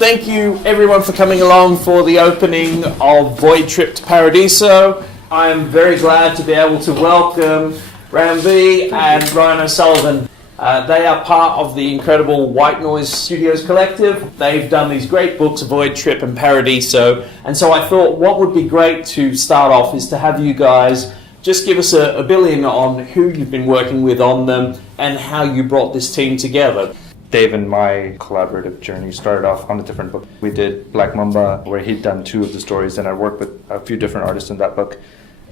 Thank you everyone for coming along for the opening of Void Trip to Paradiso. I'm very glad to be able to welcome Ramvi and Ryan O'Sullivan. They are part of the incredible White Noise Studios collective. They've done these great books, Void Trip and Paradiso, and so I thought what would be great to start off is to have you guys just give us a billion on who you've been working with on them and how you brought this team together. Dave and my collaborative journey started off on a different book. We did Black Mamba, where he'd done 2 of the stories, and I worked with a few different artists in that book.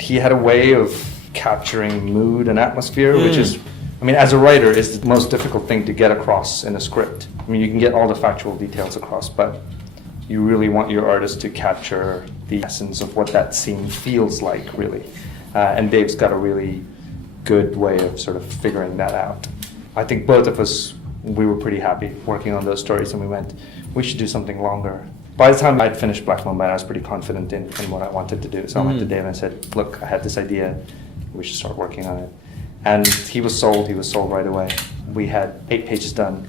He had a way of capturing mood and atmosphere, which is, I mean, as a writer, is the most difficult thing to get across in a script. I mean, you can get all the factual details across, but you really want your artist to capture the essence of what that scene feels like, really. And Dave's got a really good way of sort of figuring that out. I think both of us, we were pretty happy working on those stories, and we went, we should do something longer. By the time I'd finished Black Mamba, I was pretty confident in what I wanted to do. So I went to Dave and I said, look, I had this idea, we should start working on it. And he was sold right away. We had 8 pages done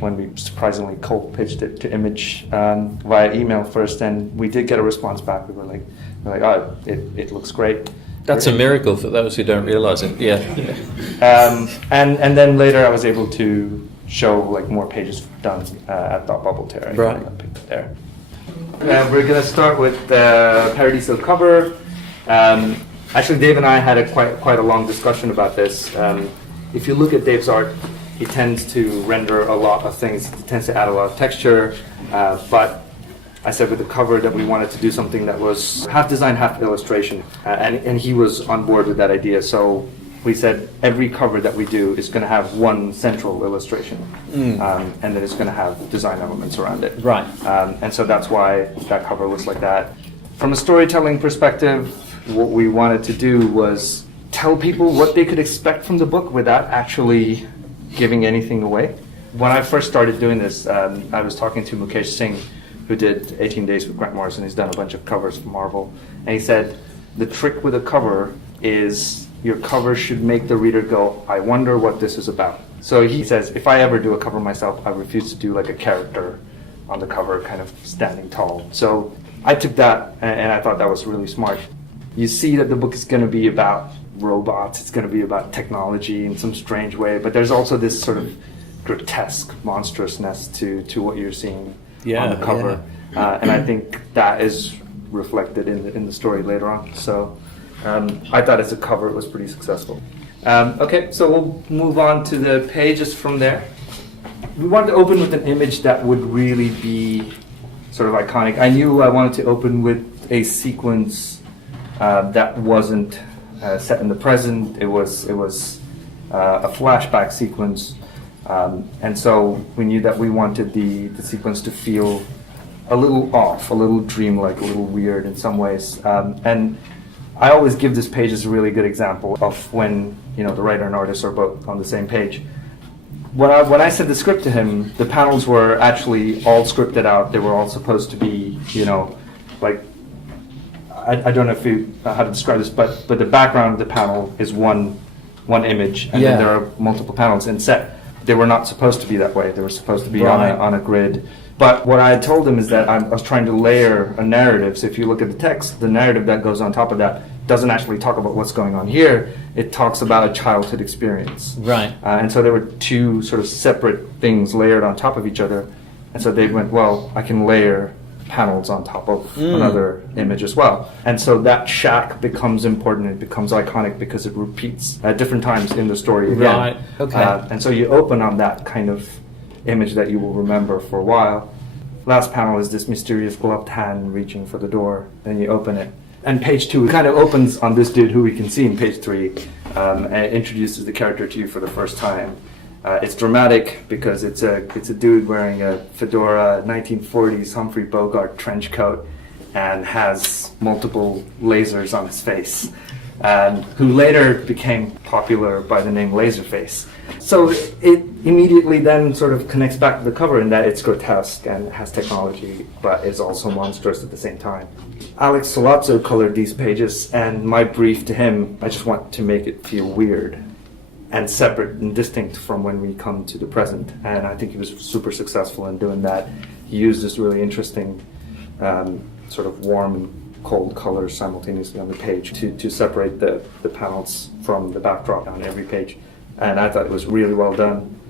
when we surprisingly cold pitched it to Image via email first, and we did get a response back. We were like, oh, it looks great. That's a miracle for those who don't realize it. And then later I was able to show like more pages done at Thought Bubble Terror. Right. There. We're going to start with the Paradiso cover. Actually, Dave and I had quite a long discussion about this. If you look at Dave's art, he tends to render a lot of things. He tends to add a lot of texture, but I said with the cover that we wanted to do something that was half design, half illustration, and he was on board with that idea. So we said every cover that we do is going to have one central illustration, and then it's going to have design elements around it. Right. And so that's why that cover looks like that. From a storytelling perspective, what we wanted to do was tell people what they could expect from the book without actually giving anything away. When I first started doing this, I was talking to Mukesh Singh, who did 18 Days with Grant Morrison. He's done a bunch of covers for Marvel. And he said, the trick with a cover is your cover should make the reader go, I wonder what this is about. So he says, if I ever do a cover myself, I refuse to do like a character on the cover kind of standing tall. So I took that and I thought that was really smart. You see that the book is going to be about robots, it's going to be about technology in some strange way, but there's also this sort of grotesque monstrousness to what you're seeing on the cover. And I think that is reflected in the story later on. So I thought as a cover it was pretty successful. Okay, so we'll move on to the pages from there. We wanted to open with an image that would really be sort of iconic. I knew I wanted to open with a sequence that wasn't set in the present. It was a flashback sequence, and so we knew that we wanted the sequence to feel a little off, a little dreamlike, a little weird in some ways. And I always give this page as a really good example of when the writer and artist are both on the same page. When I sent the script to him, the panels were actually all scripted out. They were all supposed to be, like, I don't know how to describe this, but the background of the panel is one image, and then there are multiple panels in set. They were not supposed to be that way. They were supposed to be on a grid. But what I told him is that I was trying to layer a narrative. So if you look at the text, the narrative that goes on top of that doesn't actually talk about what's going on here. It talks about a childhood experience. Right. And so there were 2 sort of separate things layered on top of each other. And so they went, well, I can layer panels on top of another image as well. And so that shack becomes important. It becomes iconic because it repeats at different times in the story again. Right. Okay. And so you open on that kind of image that you will remember for a while. Last panel is this mysterious gloved hand reaching for the door, and you open it. And page 2 kind of opens on this dude who we can see in page 3, and it introduces the character to you for the first time. It's dramatic because it's a dude wearing a fedora, 1940s Humphrey Bogart trench coat, and has multiple lasers on his face, who later became popular by the name Laserface. So it immediately then sort of connects back to the cover in that it's grotesque and has technology, but is also monstrous at the same time. Alex Solazzo colored these pages, and my brief to him, I just want to make it feel weird and separate and distinct from when we come to the present. And I think he was super successful in doing that. he used this really interesting sort of warm and cold colors simultaneously on the page to separate the panels from the backdrop on every page. And I thought it was really well done.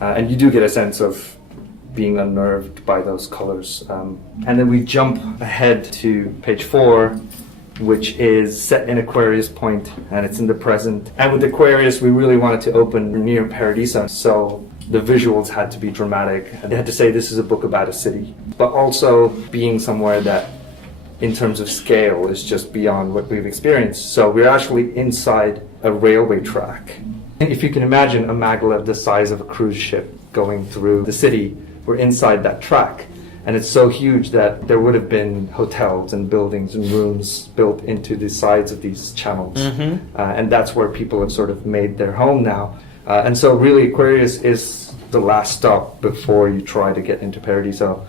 And you do get a sense of being unnerved by those colors. And then we jump ahead to page 4, which is set in Aquarius Point, and it's in the present. And with Aquarius, we really wanted to open near Paradiso, so the visuals had to be dramatic. And they had to say this is a book about a city, but also being somewhere that, in terms of scale, is just beyond what we've experienced. So we're actually inside a railway track. If you can imagine a maglev the size of a cruise ship going through the city, we're inside that track. And it's so huge that there would have been hotels and buildings and rooms built into the sides of these channels. And that's where people have sort of made their home now. And so really Aquarius is the last stop before you try to get into Paradiso,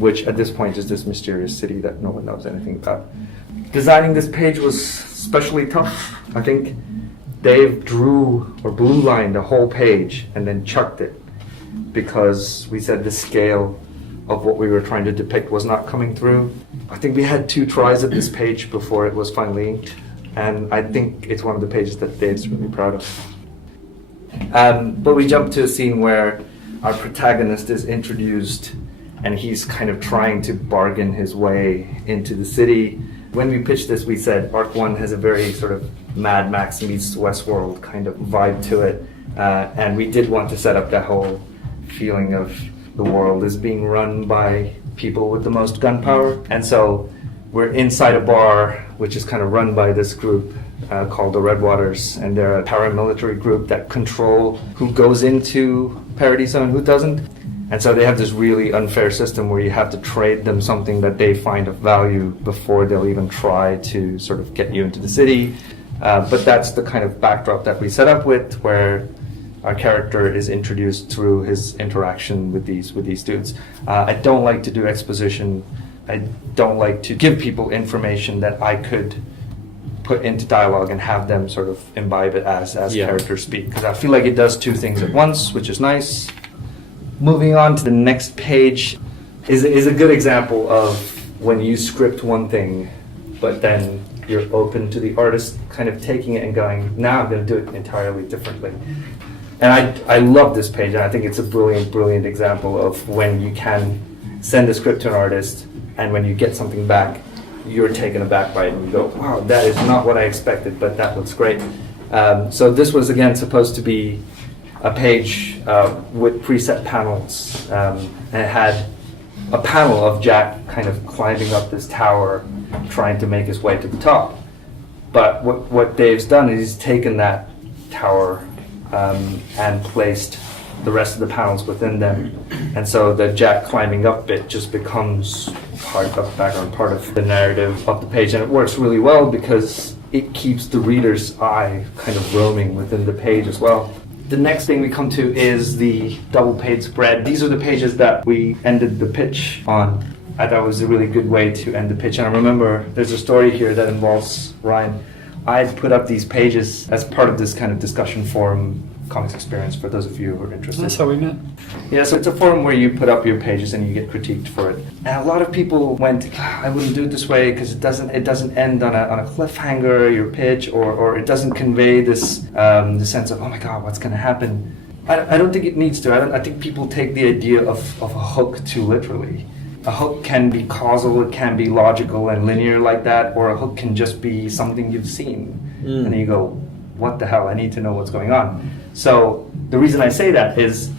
which at this point is this mysterious city that no one knows anything about. Designing this page was especially tough. I think Dave drew or blue lined a whole page and then chucked it, because we said the scale of what we were trying to depict was not coming through. I think we had 2 tries at this page before it was finally inked, and I think it's one of the pages that Dave's really proud of. But we jump to a scene where our protagonist is introduced and he's kind of trying to bargain his way into the city. When we pitched this, we said Arc 1 has a very sort of Mad Max meets Westworld kind of vibe to it, and we did want to set up that whole feeling of the world is being run by people with the most gunpowder. And so we're inside a bar which is kind of run by this group called the Redwaters, and they're a paramilitary group that control who goes into Paradiso and who doesn't. And so they have this really unfair system where you have to trade them something that they find of value before they'll even try to sort of get you into the city. But that's the kind of backdrop that we set up with, where our character is introduced through his interaction with these dudes. I don't like to do exposition. I don't like to give people information that I could put into dialogue and have them sort of imbibe it as characters speak, because I feel like it does 2 things at once, which is nice. Moving on to the next page is a good example of when you script one thing, but then you're open to the artist kind of taking it and going, now I'm going to do it entirely differently. And I love this page, and I think it's a brilliant example of when you can send a script to an artist, and when you get something back, you're taken aback by it, and you go, wow, that is not what I expected, but that looks great. So this was, again, supposed to be a page with preset panels, and it had a panel of Jack kind of climbing up this tower, trying to make his way to the top. But what Dave's done is he's taken that tower and placed the rest of the panels within them, and so the Jack climbing up bit just becomes part of the background, part of the narrative of the page, and it works really well because it keeps the reader's eye kind of roaming within the page as well. The next thing we come to is the double page spread. These are the pages that we ended the pitch on. I thought it was a really good way to end the pitch, and I remember there's a story here that involves Ryan. I'd put up these pages as part of this kind of discussion forum comics experience for those of you who are interested. That's how we met. Yeah, so it's a forum where you put up your pages and you get critiqued for it. And a lot of people went, I wouldn't do it this way because it doesn't end on a cliffhanger, your pitch, or it doesn't convey this the sense of, oh my God, what's going to happen? I don't think it needs to. I think people take the idea of a hook too literally. A hook can be causal, it can be logical and linear like that, or a hook can just be something you've seen. And then you go, what the hell, I need to know what's going on. So the reason I say that is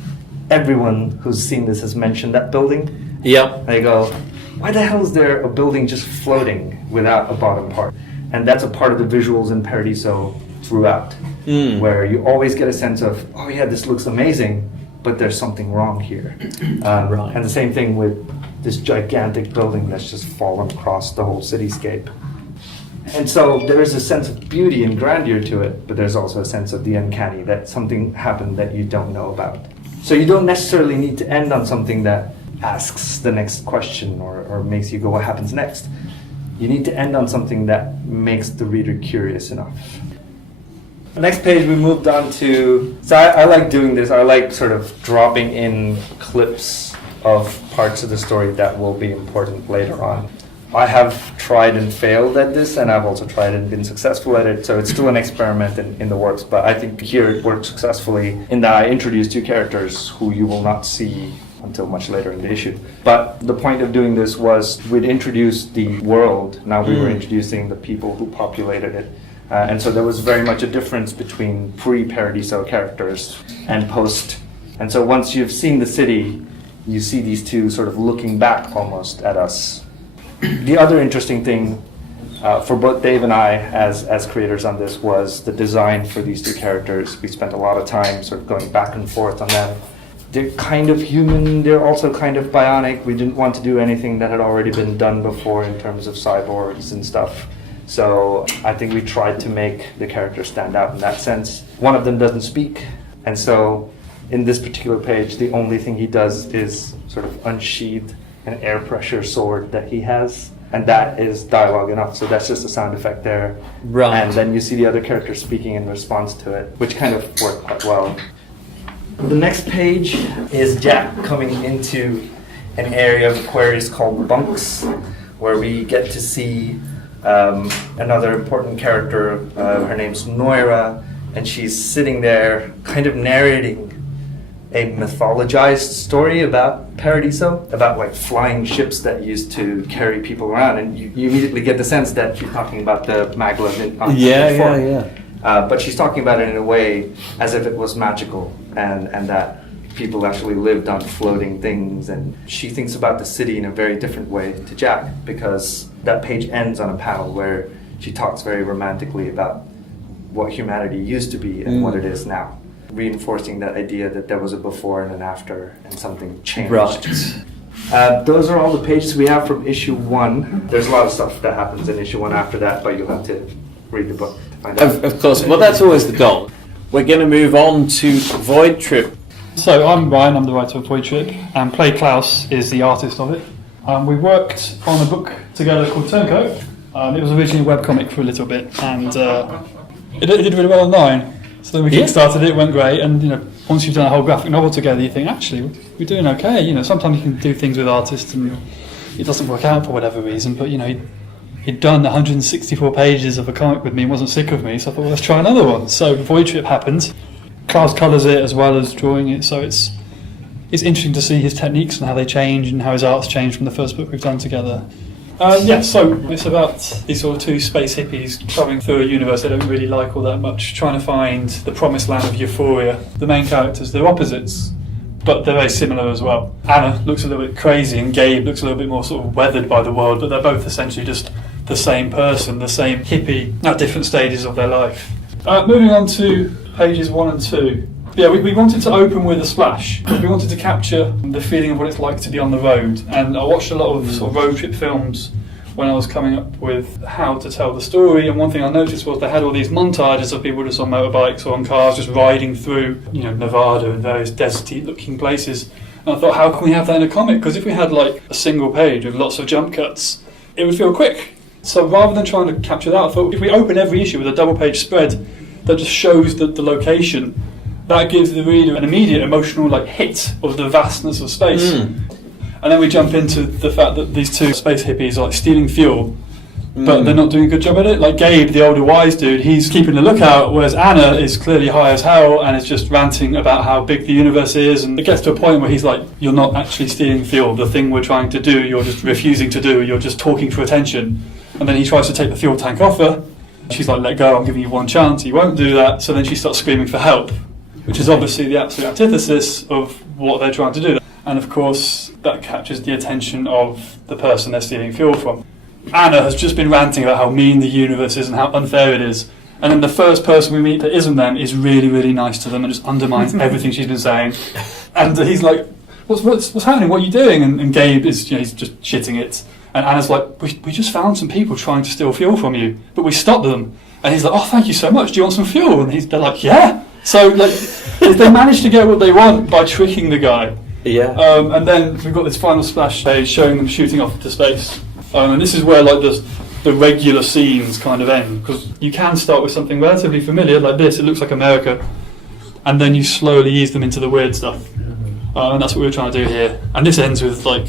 everyone who's seen this has mentioned that building. Yep. I go, why the hell is there a building just floating without a bottom part? And that's a part of the visuals in Paradiso throughout, where you always get a sense of, oh yeah, this looks amazing, but there's something wrong here. Right. And the same thing with this gigantic building that's just fallen across the whole cityscape. And so there is a sense of beauty and grandeur to it, but there's also a sense of the uncanny, that something happened that you don't know about. So you don't necessarily need to end on something that asks the next question or makes you go, what happens next? You need to end on something that makes the reader curious enough. The next page we moved on to, so I like doing this, I like sort of dropping in clips of parts of the story that will be important later on. I have tried and failed at this, and I've also tried and been successful at it, so it's still an experiment in the works, but I think here it worked successfully in that I introduced two characters who you will not see until much later in the issue. But the point of doing this was we'd introduced the world, now we were introducing the people who populated it. And so there was very much a difference between pre-Paradiso characters and post. And so once you've seen the city, you see these two sort of looking back almost at us. The other interesting thing for both Dave and I as creators on this was the design for these two characters. We spent a lot of time sort of going back and forth on them. They're kind of human, they're also kind of bionic. We didn't want to do anything that had already been done before in terms of cyborgs and stuff. So I think we tried to make the characters stand out in that sense. One of them doesn't speak, and so in this particular page, the only thing he does is sort of unsheath an air pressure sword that he has, and that is dialogue enough. So that's just a sound effect there. Right. And then you see the other characters speaking in response to it, which kind of worked quite well. The next page is Jack coming into an area of Aquarius called Bunks, where we get to see another important character. Her name's Moira, and she's sitting there kind of narrating a mythologized story about Paradiso, about like flying ships that used to carry people around, and you immediately get the sense that she's talking about the maglev on Yeah. but she's talking about it in a way as if it was magical, and that people actually lived on floating things, and she thinks about the city in a very different way to Jack, because that page ends on a panel where she talks very romantically about what humanity used to be and what it is now, reinforcing that idea that there was a before and an after and something changed. Right. Those are all the pages we have from issue 1. There's a lot of stuff that happens in issue 1 after that, but you'll have to read the book to find out. Of course, well, that's always the goal. We're going to move on to Void Trip. So I'm Ryan, I'm the writer of Void Trip, and Play Klaus is the artist of it. We worked on a book together called Turncoat. It was originally a webcomic for a little bit, and it did really well online. So then we kickstarted it, went great, and once you've done a whole graphic novel together, you think, actually, we're doing okay. Sometimes you can do things with artists and it doesn't work out for whatever reason, but he'd done 164 pages of a comic with me and wasn't sick of me, so I thought, well, let's try another one. So Void Trip happened. Klaus colours it as well as drawing it, so it's interesting to see his techniques and how they change and how his art's changed from the first book we've done together. So it's about these sort of two space hippies travelling through a universe they don't really like all that much, trying to find the promised land of euphoria. The main characters, they're opposites, but they're very similar as well. Anna looks a little bit crazy and Gabe looks a little bit more sort of weathered by the world, but they're both essentially just the same person, the same hippie at different stages of their life. Moving on to pages 1 and 2. Yeah, we wanted to open with a splash. We wanted to capture the feeling of what it's like to be on the road. And I watched a lot of sort of road trip films when I was coming up with how to tell the story. And one thing I noticed was they had all these montages of people just on motorbikes or on cars just riding through, Nevada and various deserty-looking places. And I thought, how can we have that in a comic? Because if we had like a single page with lots of jump cuts, it would feel quick. So rather than trying to capture that, I thought if we open every issue with a double-page spread that just shows the location, that gives the reader an immediate emotional hit of the vastness of space. And then we jump into the fact that these two space hippies are stealing fuel, but they're not doing a good job at it. Like Gabe, the older wise dude, he's keeping a lookout, whereas Anna is clearly high as hell and is just ranting about how big the universe is. And it gets to a point where he's like, you're not actually stealing fuel. The thing we're trying to do, you're just refusing to do. You're just talking for attention. And then he tries to take the fuel tank off her. She's like, let go, I'm giving you one chance. He won't do that. So then she starts screaming for help, which is obviously the absolute antithesis of what they're trying to do. And of course, that captures the attention of the person they're stealing fuel from. Anna has just been ranting about how mean the universe is and how unfair it is. And then the first person we meet that isn't them is really, really nice to them and just undermines everything she's been saying. And he's like, what's happening? What are you doing? And Gabe is, he's just shitting it. And Anna's like, we just found some people trying to steal fuel from you, but we stopped them. And he's like, oh, thank you so much. Do you want some fuel? And they're like, yeah. So they managed to get what they want by tricking the guy. Yeah. And then we've got this final splash page showing them shooting off into space. And this is where the regular scenes kind of end, because you can start with something relatively familiar like this. It looks like America, and then you slowly ease them into the weird stuff. And that's what we were trying to do here. And this ends with like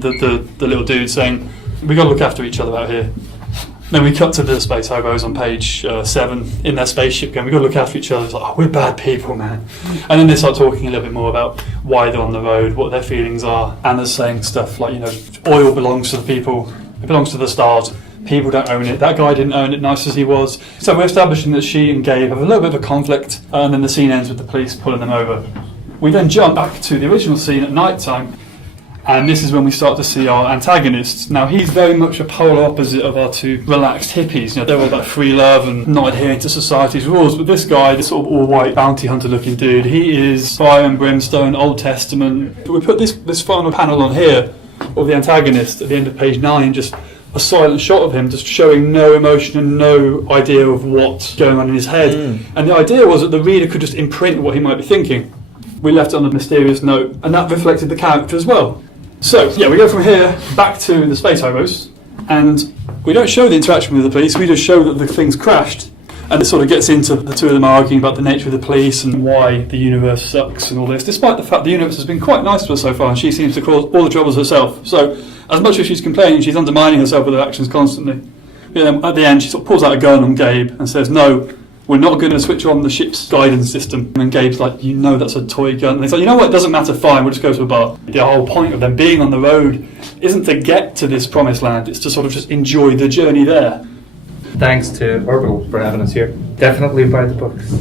the little dude saying, "We got to look after each other out here." Then we cut to the space hobos on page 7 in their spaceship going, "We got to look after each other." It's like, "Oh, we're bad people, man." And then they start talking a little bit more about why they're on the road, what their feelings are, and they're saying stuff like, oil belongs to the people, it belongs to the stars. People don't own it. That guy didn't own it, nice as he was. So we're establishing that she and Gabe have a little bit of a conflict, and then the scene ends with the police pulling them over. We then jump back to the original scene at night time, and this is when we start to see our antagonists. Now, he's very much a polar opposite of our two relaxed hippies. They're all about free love and not adhering to society's rules. But this guy, this sort of all-white bounty hunter-looking dude, he is fire and brimstone, Old Testament. We put this final panel on here of the antagonist at the end of page 9, just a silent shot of him, just showing no emotion and no idea of what's going on in his head. And the idea was that the reader could just imprint what he might be thinking. We left it on a mysterious note, and that reflected the character as well. So, yeah, we go from here back to the space hobos, and we don't show the interaction with the police, we just show that the thing's crashed. And it sort of gets into the two of them arguing about the nature of the police and why the universe sucks and all this, despite the fact the universe has been quite nice to her so far, and she seems to cause all the troubles herself. So, as much as she's complaining, she's undermining herself with her actions constantly. At the end, she sort of pulls out a gun on Gabe and says, "No, we're not going to switch on the ship's guidance system." And Gabe's like, "That's a toy gun." And he's like, "You know what, it doesn't matter, fine, we'll just go to a bar." The whole point of them being on the road isn't to get to this promised land, it's to sort of just enjoy the journey there. Thanks to Orbital for having us here. Definitely buy the books.